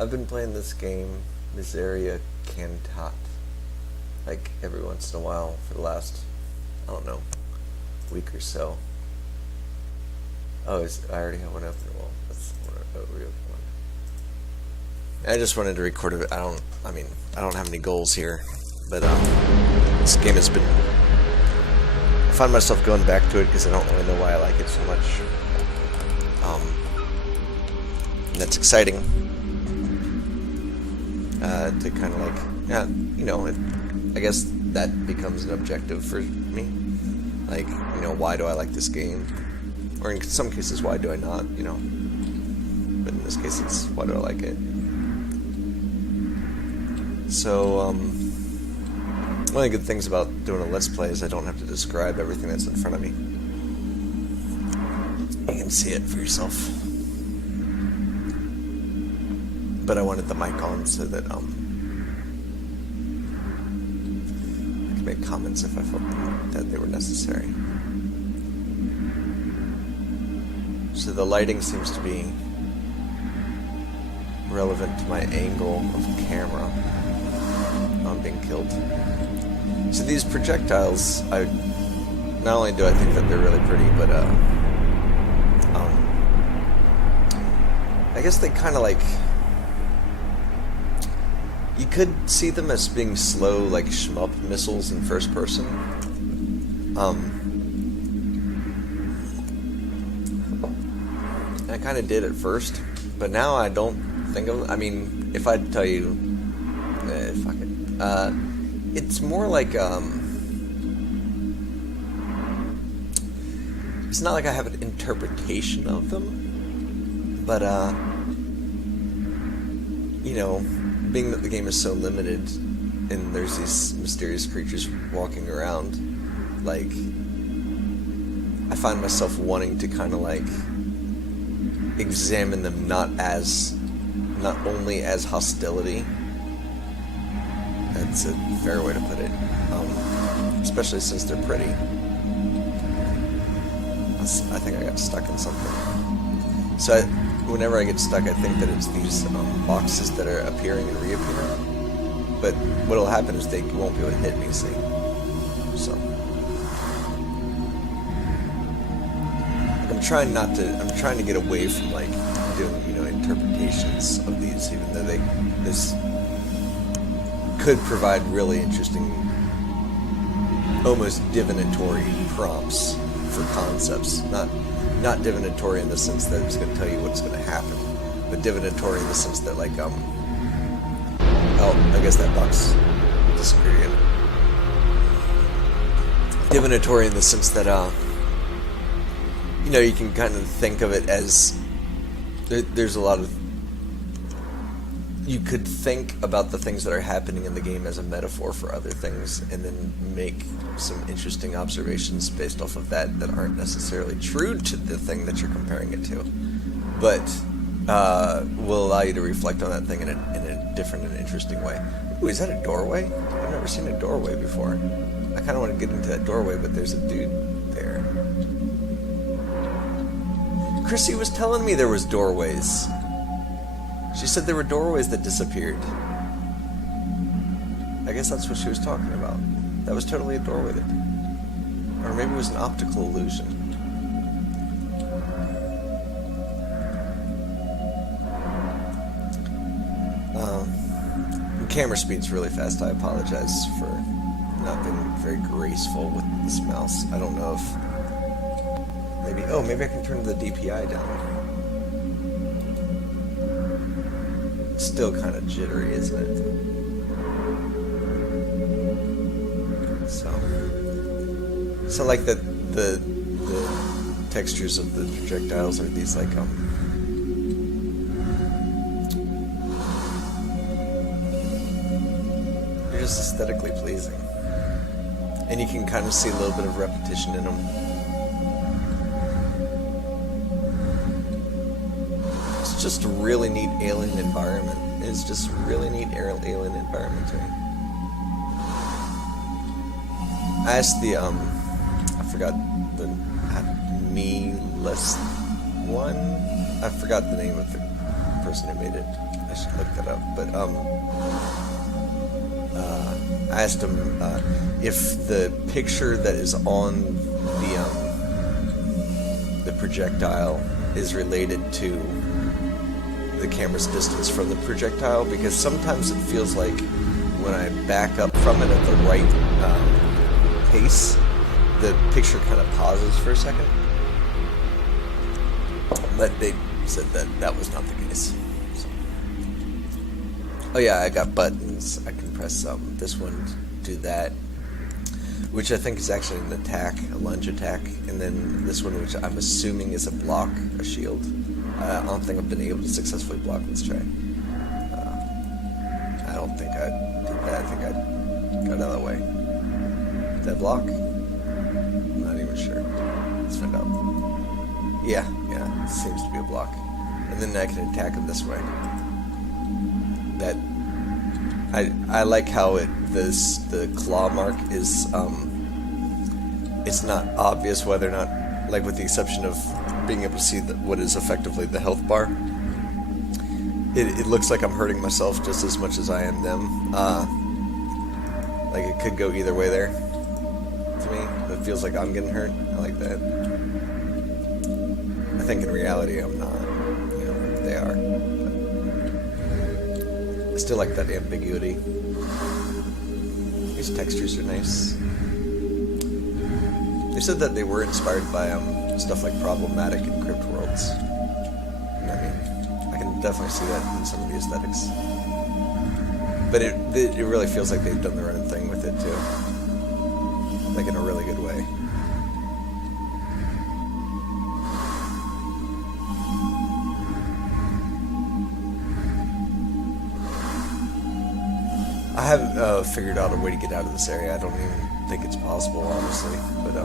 I've been playing this game, Miseria Cantat, like every once in a while for the last, I don't know, week or so. Oh, I already have one open. Well, that's a real one. I just wanted to record it. I don't have any goals here, but this game has been. I find myself going back to it because I don't really know why I like it so much. And that's exciting. To kind of like, yeah, I guess that becomes an objective for me. Like, why do I like this game? Or in some cases, why do I not? But in this case, it's why do I like it? So, one of the good things about doing a Let's Play is I don't have to describe everything that's in front of me. You can see it for yourself. But I wanted the mic on so that I could make comments if I felt that they were necessary. So the lighting seems to be relevant to my angle of camera. I'm being killed. So these projectiles, not only do I think that they're really pretty, but I guess they kind of like. You could see them as being slow, like shmup missiles in first person. I kind of did at first, but now I don't think of. I mean, if I tell you, fuck it. It's more like it's not like I have an interpretation of them, but being that the game is so limited and there's these mysterious creatures walking around, like, I find myself wanting to kind of like examine them not only as hostility. That's a fair way to put it, especially since they're pretty. I think I got stuck in something. So whenever I get stuck, I think that it's these boxes that are appearing and reappearing. But what'll happen is they won't be able to hit me, see? So I'm trying to get away from like doing, interpretations of these, even though this could provide really interesting, almost divinatory prompts for concepts. Not divinatory in the sense that it's going to tell you what's going to happen, but divinatory in the sense that, like, oh, I guess that box disappeared again. Divinatory in the sense that, you can kind of think of it as, there's a lot of, you could think about the things that are happening in the game as a metaphor for other things, and then make some interesting observations based off of that aren't necessarily true to the thing that you're comparing it to, but will allow you to reflect on that thing in a different and interesting way. Ooh, is that a doorway? I've never seen a doorway before. I kind of want to get into that doorway, but there's a dude there. Chrissy was telling me there was doorways. She said there were doorways that disappeared. I guess that's what she was talking about. That was totally a doorway that... Or maybe it was an optical illusion. The camera speed's really fast. I apologize for not being very graceful with this mouse. I don't know if... Maybe I can turn the DPI down. Still kind of jittery, isn't it? So like the textures of the projectiles are these like they're just aesthetically pleasing, and you can kind of see a little bit of repetition in them. It's just a really neat alien environment. It's just a really neat alien environment to me. I asked the, I forgot the I forgot the name of the person who made it. I should look that up. But I asked him if the picture that is on the projectile is related to the camera's distance from the projectile, because sometimes it feels like when I back up from it at the right pace, the picture kind of pauses for a second. But they said that that was not the case. So. Oh yeah, I got buttons. I can press this one to do that, which I think is actually an attack, a lunge attack, and then this one, which I'm assuming is a block, a shield. I don't think I've been able to successfully block. Let's try. I don't think I did that. I think I got out of the way. Did that block? I'm not even sure. Let's find out. Yeah, it seems to be a block. And then I can attack him this way. That I like how the claw mark is it's not obvious whether or not, like with the exception of being able to see what is effectively the health bar. It looks like I'm hurting myself just as much as I am them. Like it could go either way there. To me, it feels like I'm getting hurt. I like that. I think in reality I'm not. You know, they are. But I still like that ambiguity. These textures are nice. They said that they were inspired by stuff like Problematic and Crypt Worlds. And I mean, I can definitely see that in some of the aesthetics. But it really feels like they've done their own thing with it too. Like in a really good way. I haven't figured out a way to get out of this area. I don't even think it's possible, honestly. But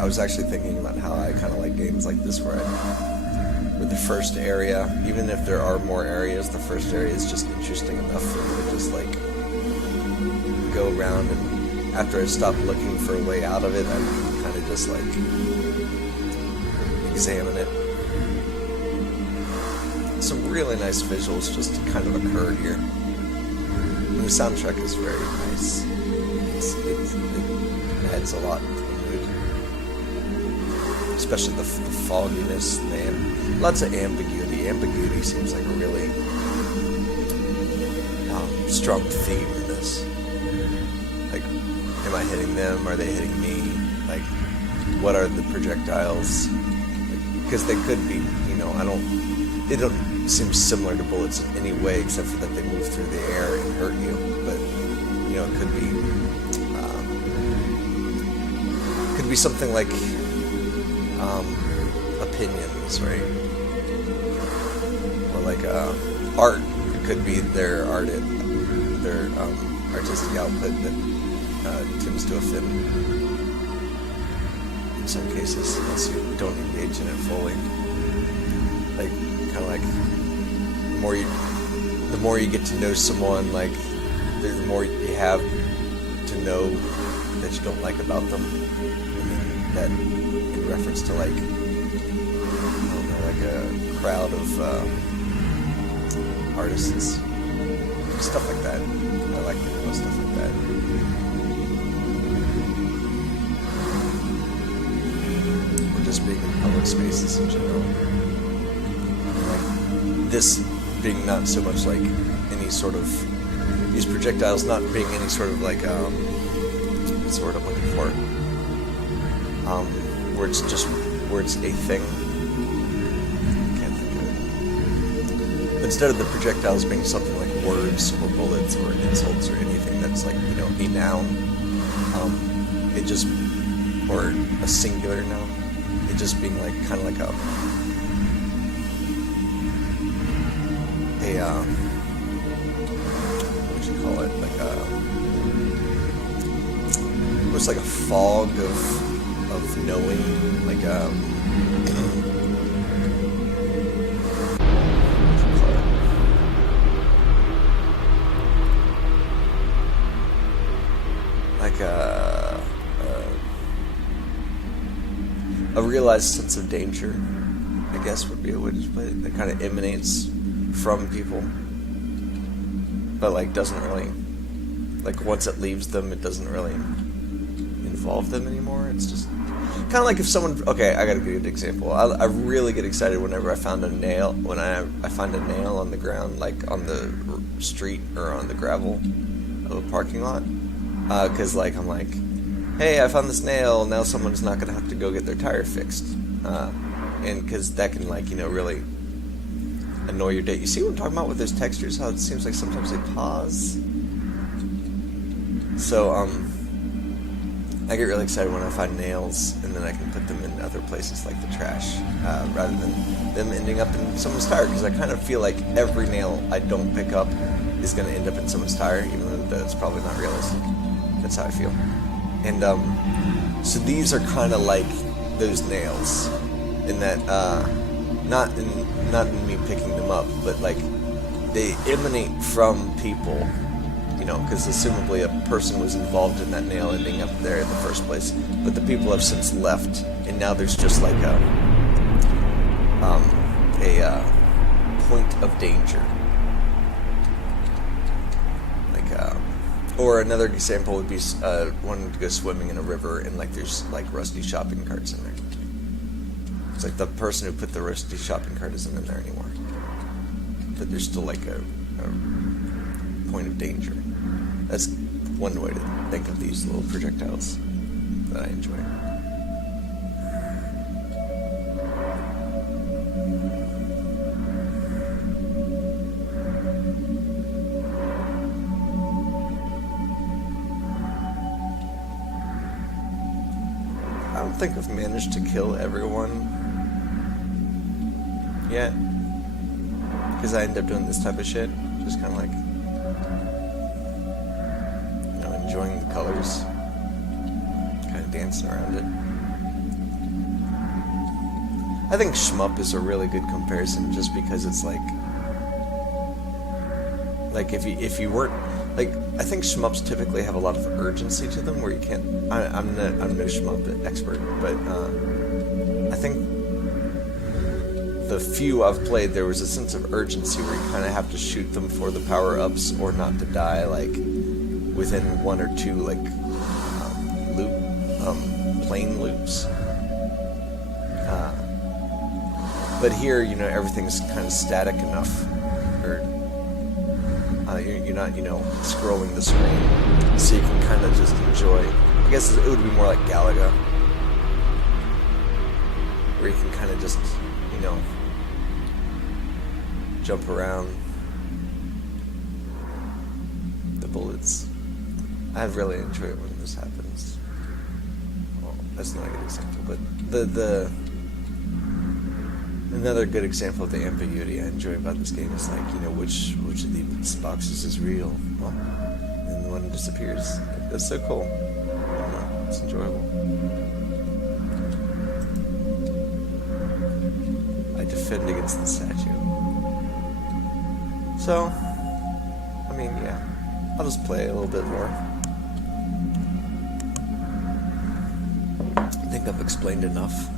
I was actually thinking about how I kind of like games like this where with the first area, even if there are more areas, the first area is just interesting enough for me to just like go around, and after I stop looking for a way out of it, I can kind of just like examine it. Some really nice visuals just kind of occur here. And the soundtrack is very nice. It adds a lot to the mood. Especially the fogginess, lots of ambiguity. Ambiguity seems like a really strong theme in this. Like, am I hitting them? Are they hitting me? Like, what are the projectiles? Because they could be, you know, they don't seem similar to bullets in any way except for that they move through the air and hurt you. But, you know, it could be something like opinions, right? Or like art. It could be their artistic output that tends to offend in some cases, unless you don't engage in it fully. Like, kind of like the more you get to know someone, like the more you have to know that you don't like about them, and then that in reference to like, I don't know, like a crowd of artists, stuff like that. I like thinking about stuff like that. Or just being in public spaces in general. Like this being not so much like any sort of, these projectiles not being any sort of like what's the word I'm looking for? Where it's a thing. Can't think of it. Instead of the projectiles being something like words or bullets or insults or anything that's like, you know, a noun, it just, or a singular noun, it just being like kind of like a what would you call it? Like almost like a fog of knowing, like a realized sense of danger, I guess would be a way to put it, that kind of emanates from people, but like doesn't really, like once it leaves them, it doesn't really involve them anymore. It's just kind of like if someone, okay, I got a good example. I really get excited whenever I found a nail, when I find a nail on the ground, like on the street or on the gravel of a parking lot, because like I'm like, hey, I found this nail, now someone's not going to have to go get their tire fixed, and because that can, like, you know, really annoy your day. You see what I'm talking about with those textures, how it seems like sometimes they pause? So, I get really excited when I find nails, and then I can put them in other places like the trash, rather than them ending up in someone's tire, because I kind of feel like every nail I don't pick up is going to end up in someone's tire, even though that's probably not realistic. That's how I feel. And so these are kind of like those nails, in that not in me picking them up, but like they emanate from people, you know, because assumably a person was involved in that nail ending up there in the first place, but the people have since left, and now there's just like a point of danger. Or another example would be wanting to go swimming in a river, and like there's like rusty shopping carts in there. It's like the person who put the rusty shopping cart isn't in there anymore, but there's still like a point of danger. That's one way to think of these little projectiles that I enjoy. I don't think I've managed to kill everyone yet, because I end up doing this type of shit, just kind of like, you know, enjoying the colors, kind of dancing around it. I think shmup is a really good comparison, just because it's like if you weren't, like, I think shmups typically have a lot of urgency to them, where you can't. I'm no shmup expert, but I think the few I've played, there was a sense of urgency where you kind of have to shoot them for the power-ups or not to die, like within one or two like plane loops. But here, you know, everything's kind of static enough, or you're not, you know, scrolling the screen, so you can kind of just enjoy. I guess it would be more like Galaga, where you can kind of just, you know, jump around the bullets. I really enjoy it when this happens. Well, that's not a good example, but the another good example of the ambiguity I enjoy about this game is, like, you know, which of these boxes is real, well, and one disappears. That's so cool. I don't know, it's enjoyable. I defend against the statue. So, I mean, yeah, I'll just play a little bit more. I think I've explained enough.